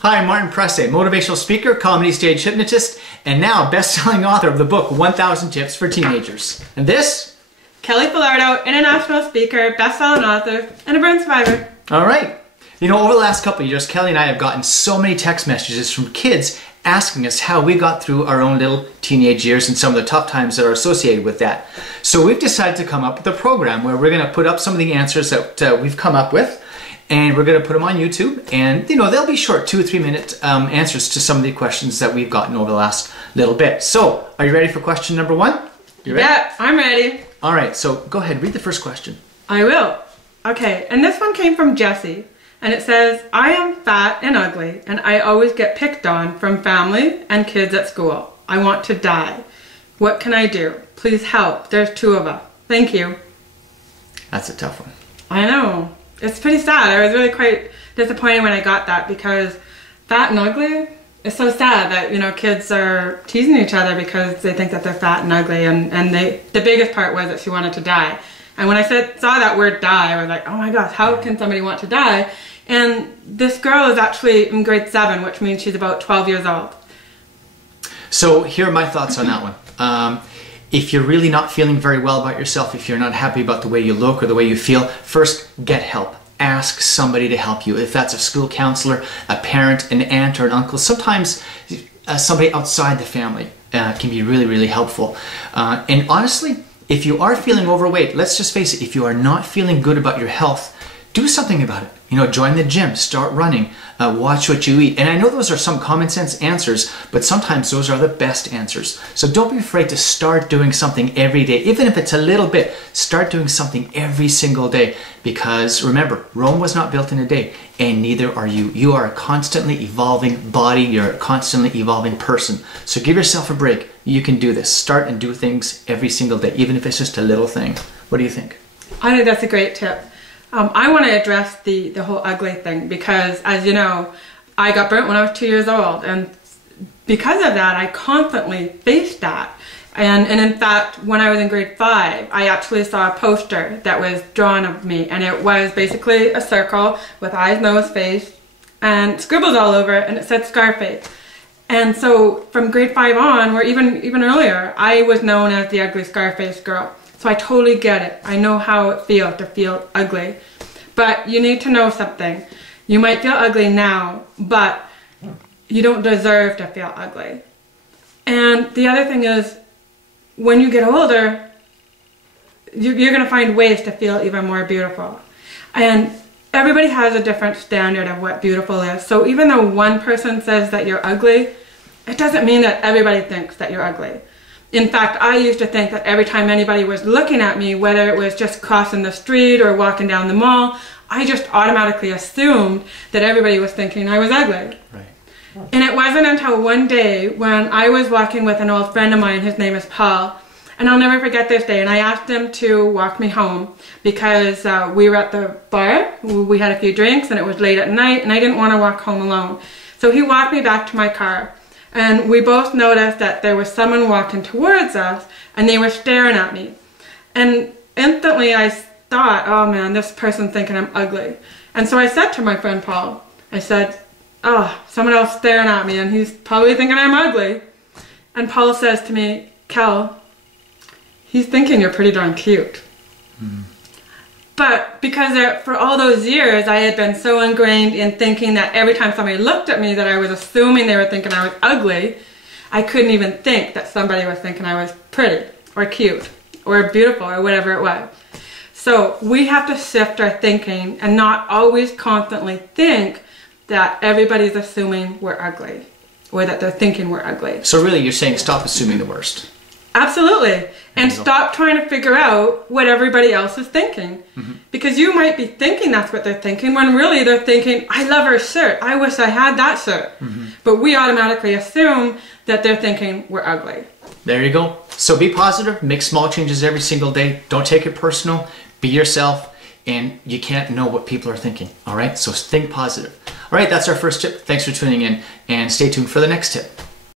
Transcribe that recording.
Hi, I'm Martin Presse, motivational speaker, comedy stage hypnotist, and now best-selling author of the book 1000 Tips for Teenagers. And this? Kelly Falardeau, international speaker, best-selling author, and a burn survivor. All right. You know, over the last couple of years, Kelly and I have gotten so many text messages from kids asking us how we got through our own little teenage years and some of the tough times that are associated with that. So we've decided to come up with a program where we're going to put up some of the answers that we've come up with, and we're going to put them on YouTube, and you know, they'll be short 2 or 3 minute answers to some of the questions that we've gotten over the last little bit. So, are you ready for question number 1? You ready? Yeah, I'm ready. All right, so go ahead, read the first question. I will. Okay, and this one came from Jessie, and it says, I am fat and ugly, and I always get picked on from family and kids at school. I want to die. What can I do? Please help. There's 2 of us. Thank you. That's a tough one. I know. It's pretty sad. I was really quite disappointed when I got that, because fat and ugly, it's so sad that, you know, kids are teasing each other because they think that they're fat and ugly, and the biggest part was that she wanted to die. And when I saw that word die, I was like, oh my gosh, how can somebody want to die? And this girl is actually in grade 7, which means she's about 12 years old. So here are my thoughts on that one. If you're really not feeling very well about yourself, if you're not happy about the way you look or the way you feel, first get help. Ask somebody to help you. If that's a school counselor, a parent, an aunt, or an uncle, sometimes somebody outside the family can be really, really helpful. And honestly, if you are feeling overweight, let's just face it, if you are not feeling good about your health, do something about it. You know, join the gym, start running, watch what you eat. And I know those are some common sense answers, but sometimes those are the best answers. So don't be afraid to start doing something every day. Even if it's a little bit, start doing something every single day. Because remember, Rome was not built in a day, and neither are you. You are a constantly evolving body. You're a constantly evolving person. So give yourself a break. You can do this. Start and do things every single day, even if it's just a little thing. What do you think? I think that's a great tip. I want to address the whole ugly thing, because, as you know, I got burnt when I was 2 years old, and because of that, I constantly faced that. And in fact, when I was in grade 5, I actually saw a poster that was drawn of me, and it was basically a circle with eyes, nose, face, and scribbles all over it, and it said Scarface. And so from grade 5 on, or even earlier, I was known as the ugly Scarface girl. So I totally get it. I know how it feels to feel ugly. But you need to know something. You might feel ugly now, but you don't deserve to feel ugly. And the other thing is, when you get older, you're going to find ways to feel even more beautiful. And everybody has a different standard of what beautiful is. So even though one person says that you're ugly, it doesn't mean that everybody thinks that you're ugly. In fact, I used to think that every time anybody was looking at me, whether it was just crossing the street or walking down the mall, I just automatically assumed that everybody was thinking I was ugly. Right. And it wasn't until one day when I was walking with an old friend of mine, his name is Paul, and I'll never forget this day, and I asked him to walk me home because we were at the bar, we had a few drinks, and it was late at night, and I didn't want to walk home alone. So he walked me back to my car. And we both noticed that there was someone walking towards us, and they were staring at me. And instantly I thought, oh man, this person's thinking I'm ugly. And so I said to my friend Paul, I said, oh, someone else staring at me, and he's probably thinking I'm ugly. And Paul says to me, Kel, he's thinking you're pretty darn cute. Mm. But because for all those years I had been so ingrained in thinking that every time somebody looked at me that I was assuming they were thinking I was ugly, I couldn't even think that somebody was thinking I was pretty or cute or beautiful or whatever it was. So we have to shift our thinking and not always constantly think that everybody's assuming we're ugly or that they're thinking we're ugly. So really you're saying stop assuming the worst. Absolutely. And stop trying to figure out what everybody else is thinking. Mm-hmm. Because you might be thinking that's what they're thinking, when really they're thinking, I love her shirt, I wish I had that shirt. Mm-hmm. But we automatically assume that they're thinking we're ugly. There you go. So be positive, make small changes every single day. Don't take it personal, be yourself, and you can't know what people are thinking. All right, so think positive. All right, that's our first tip. Thanks for tuning in, and stay tuned for the next tip.